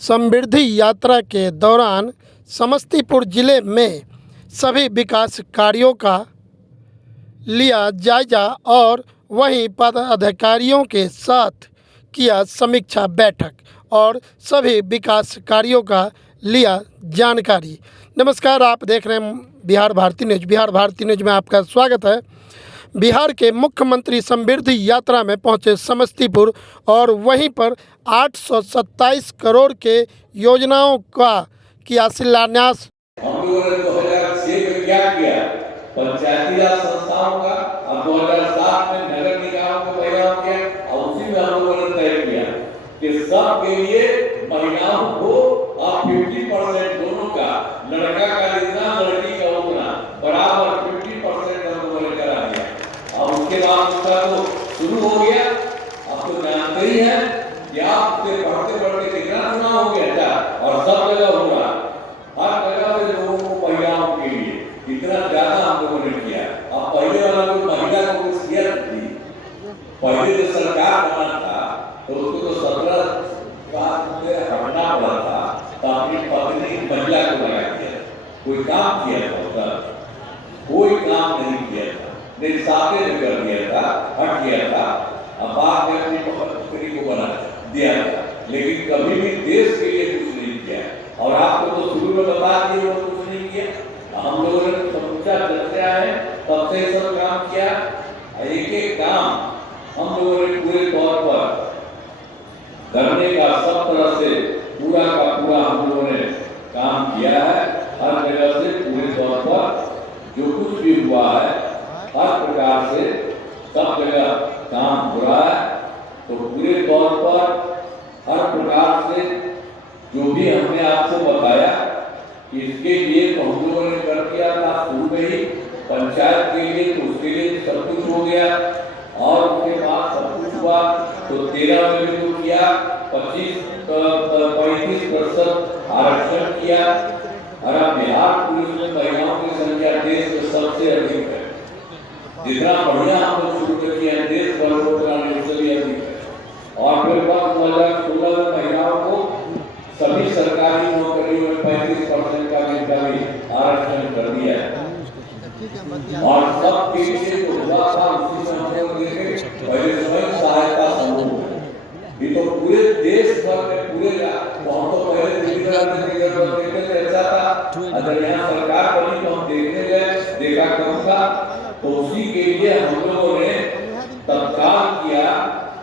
समृद्धि यात्रा के दौरान समस्तीपुर जिले में सभी विकास कार्यों का लिया जायजा और वहीं पदाधिकारियों के साथ किया समीक्षा बैठक और सभी विकास कार्यों का लिया जानकारी। नमस्कार, आप देख रहे हैं बिहार भारती न्यूज। बिहार भारती न्यूज में आपका स्वागत है। बिहार के मुख्यमंत्री समृद्धि यात्रा में पहुंचे समस्तीपुर और वहीं पर 827 करोड़ के योजनाओं का किया शिलान्यास। हम लोगों ने 2006 में क्या किया, पंचायती राज संस्थाओं का, और 2007 में नगर निकायों का परिणाम किया, और उसी में हम लोगों ने तय किया कि सबके लिए महिलाओं को 50% दोनों का, लड़का का जितना लड़की का उतना बराबर 50% हम लोगों ने करा दिया। और उसके बाद उसका तो शुरू हो गया। अब तो जानते ही हैं कि आप से बढ़ते बढ़ते कितना गुना हो गया था, और सब जगह हो रहा, हर जगह पे लोगों को महिलाओं के लिए इतना ज्यादा हम लोगों ने किया। अब पहले वाला कोई महिला को कुछ किया थी, पहले जो सरकार बना था तो उसको तो 17 बात में हटना पड़ा था, तो अपनी पत्नी महिला को लगा दिया, कोई काम किया था उसका, कोई काम नहीं किया था, निस्साते में कर दिया था, हट गया था। अब बाद में अपनी पत्नी को बना दिया था, लेकिन कभी भी देश के लिए कुछ नहीं किया। और आपको तो शुरू में बता दिए वो कुछ नहीं किया। हम लोगों ने समूचा चलते आए, तब से सब काम किया। एक एक काम हम लोगों ने पूरे तौर पर करने का सब तरह से पूरा का पूरा हम लोगों ने काम किया है। हर जगह से पूरे तौर पर जो कुछ भी हुआ है, हर प्रकार से सब जगह काम हो रहा है। तो पूरे तौर पर हर प्रकार से जो भी हमने आपको बताया कि इसके लिए तो हम लोगों ने कर दिया था शुरू में ही, पंचायत के लिए तो उसके लिए सब कुछ हो गया, और उसके बाद सब कुछ हुआ तो 13 में भी तो किया, 35% आरक्षण किया। और बिहार पुलिस में महिलाओं की संख्या देश में सबसे अधिक है। जितना बढ़िया हम लोग शुरू किए हैं देश भर में उतना भी अधिक है। और फिर वर्ष 2016 में महिलाओं को सभी सरकारी नौकरियों में 35% का भी आरक्षण कर दिया है। और सब के लिए तो हुआ था, उसी में हम लोग देखे पहले स्वयं सहायता समूह, ये तो पूरे देश भर में पूरे बहुत तो पहले देखते थे ऐसा था। अगर यहाँ सरकार बनी तो हम देखने गए, देखा कम था, तो उसी के लिए हम लोगों ने तत्काल किया।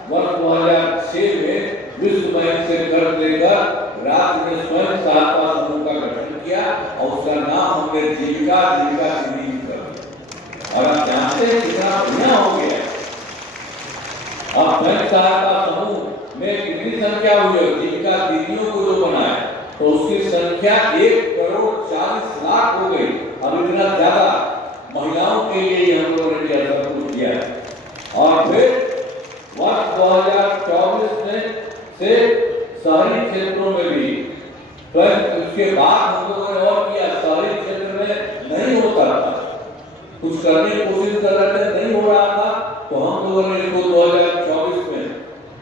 वर्ष 2006 में विश्व बैंक से कर्ज लेकर राज्य में स्वयं सहायता समूह का गठन किया, और उसका नाम हमने जीविका निधि कर दिया। और आप जानते हैं कितना बढ़िया हो गया। अब स्वयं सहायता समूह में कितनी संख्या हुई है, जीविका दीदियों को जो बनाया तो उसकी संख्या 1,40,00,000 हो गई। अब इतना ज्यादा महिलाओं के लिए हम लोगों ने सब कुछ किया है। और फिर वर्ष 2024 में से शहरी क्षेत्रों में भी, तो उसके बाद हम लोगों ने और किया। शहरी क्षेत्र में नहीं होता था, कुछ करने की कोशिश कर रहे थे, नहीं हो रहा था, तो हम लोगों ने इसको 2024 में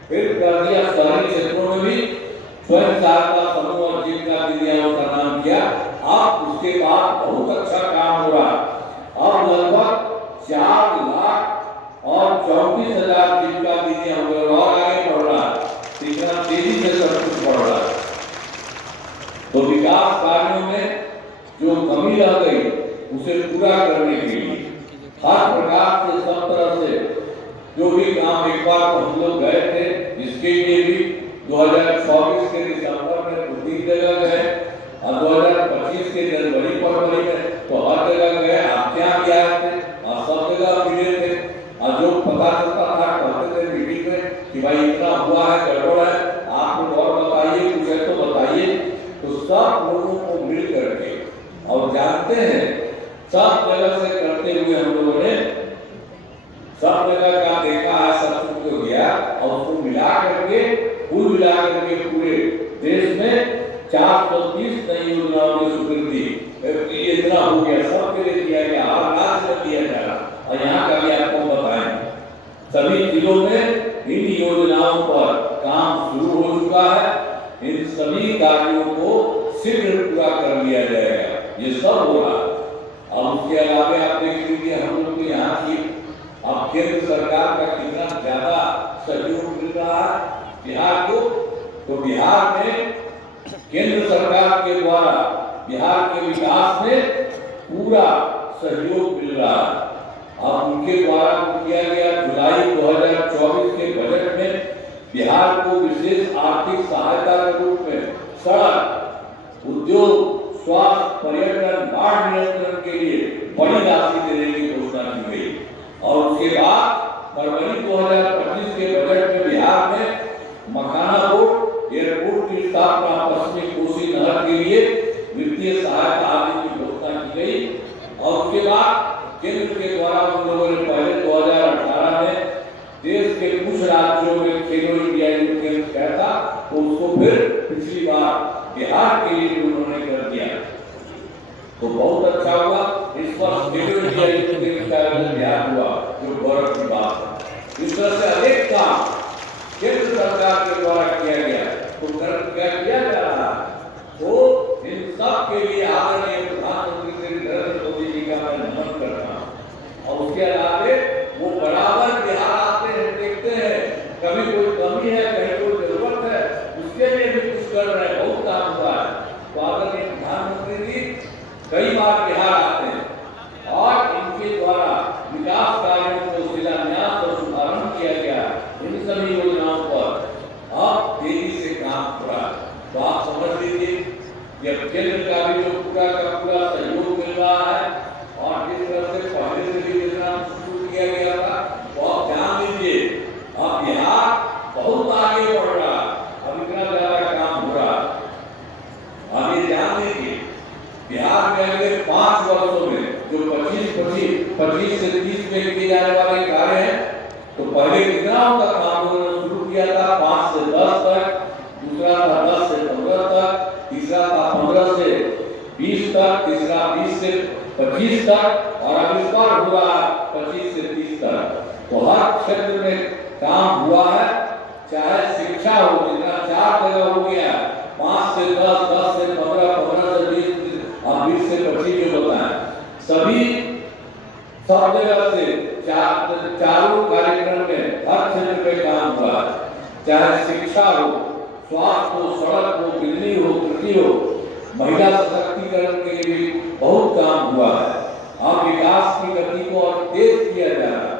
फिर कर दिया। शहरी क्षेत्रों में भी स्वयं सहायता समूह और जीविका दीदियों का नाम किया। अब उसके बाद बहुत अच्छा काम हो रहा। अब लगभग 4 लाख और 34,000 जीविका दीदियां हो गए, और आगे बढ़ रहा है, इतना तेजी से सब कुछ बढ़ रहा है। तो विकास कार्यों में जो कमी रह गई उसे पूरा करने के लिए हर प्रकार से सब तरह से जो भी काम, एक बार तो हम लोग गए थे, इसके लिए भी 2024 के दिसंबर में पूरी जगह गए, और 2025 के जनवरी फरवरी में तो हर जगह गए। आप क्या भी आए थे और सब जगह मिले थे, और जो पता चलता था कहते थे मीटिंग में कि भाई इतना हुआ है, गड़बड़ है, आप लोग और बताइए, कुछ है तो बताइए। तो सब लोगों को मिल करके, और जानते हैं सब जगह से करते हुए हम लोगों ने सब जगह का देखा है, सब कुछ हो गया, और उसको मिला करके कुल मिला करके पूरे देश में 430 नई योजनाओं की स्वीकृति इतना हो गया, सबके लिए दिया गया, हर राज्य में दिया जा रहा। और यहाँ का भी आपको बताएं, सभी जिलों में इन योजनाओं पर काम शुरू हो चुका है। इन सभी सभी कार्यों को शीघ्र पूरा कर लिया जाएगा। ये सब हो रहा है। अब उसके अलावा आप देख लीजिए, हम लोग के यहाँ की अब केंद्र सरकार का कितना ज्यादा सहयोग मिल रहा है बिहार को। तो बिहार में केंद्र सरकार के द्वारा बिहार के विकास में पूरा सहयोग मिल रहा है। अब उनके द्वारा किया गया जुलाई 2024 के बजट में बिहार को विशेष आर्थिक सहायता के रूप में सड़क, उद्योग, स्वास्थ्य, पर्यटन, बाढ़ नियंत्रण के लिए बड़ी राशि देने की घोषणा की गई। और उसके बाद फरवरी 2025 के बजट में बिहार में मखाना रोड एयरपोर्ट की स्थापना, पश्चिमी कोसी नहर के लिए वित्तीय सहायता आदि की घोषणा की गई। और उसके बाद केंद्र के द्वारा उन लोगों ने पहले 2018 में देश के कुछ राज्यों में खेलो इंडिया यूथ गेम्स किया था, तो उसको फिर पिछली बार बिहार के लिए उन्होंने कर दिया। तो बहुत अच्छा हुआ। इस वर्ष खेलो इंडिया यूथ गेम्स का आयोजन बिहार हुआ, जो गौरव की बात है। इस तरह से अनेक काम केंद्र सरकार के द्वारा किया गया। तो क्या किया जा रहा है? तो इन सब के लिए आदरणीय प्रधानमंत्री श्री नरेंद्र मोदी जी का मैं नमन करता हूँ। और उसके अलावा वो बराबर बिहार आते हैं, देखते हैं कभी कोई कमी है, कहीं कोई जरूरत है, उसके लिए भी कुछ कर रहे हैं, बहुत काम हुआ है। तो आदरणीय प्रधानमंत्री जी कई बार बिहार आते हैं और इनके द्वारा विकास कार्यों को शिलान्यास और शुभारंभ किया गया। इन सभी योजनाओं पर अब तेजी से काम हो रहा है। तो आप समझ लीजिए कि अब केंद्र का भी जो पूरा का पूरा सहयोग मिल रहा है और जिस तरह से पहले से भी योजना शुरू किया गया था, तो आप ध्यान दीजिए अब बिहार बहुत आगे बढ़ रहा है। अब इतना ज्यादा काम हो रहा है। अब ये ध्यान दीजिए बिहार में अगले 5 वर्षों में जो 25 से 30 में किए जाने वाले कार्य हैं, तो पहले कितना उनका काम उन्होंने शुरू किया था 5 से 10 तक, दूसरा था 10 से 15 तक, तीसरा था 15 से 20 तक, तीसरा 20 से 25 तक, और अब इस बार हुआ 25 से 30 तक। तो हर क्षेत्र में काम हुआ है। चाहे शिक्षा हो, जितना 4 जगह हो गया, 5 से 10, 10 से 15, 15 से 20 और 20 से 25 जो बताएं, सभी सब जगह से चारों कार्यक्रम में हर क्षेत्र में काम हुआ है। चाहे शिक्षा हो, स्वास्थ्य हो, सड़क हो, बिजली हो, कृषि हो, महिला सशक्तिकरण के लिए भी बहुत काम हुआ है। अब विकास की गति को और तेज किया जा रहा है।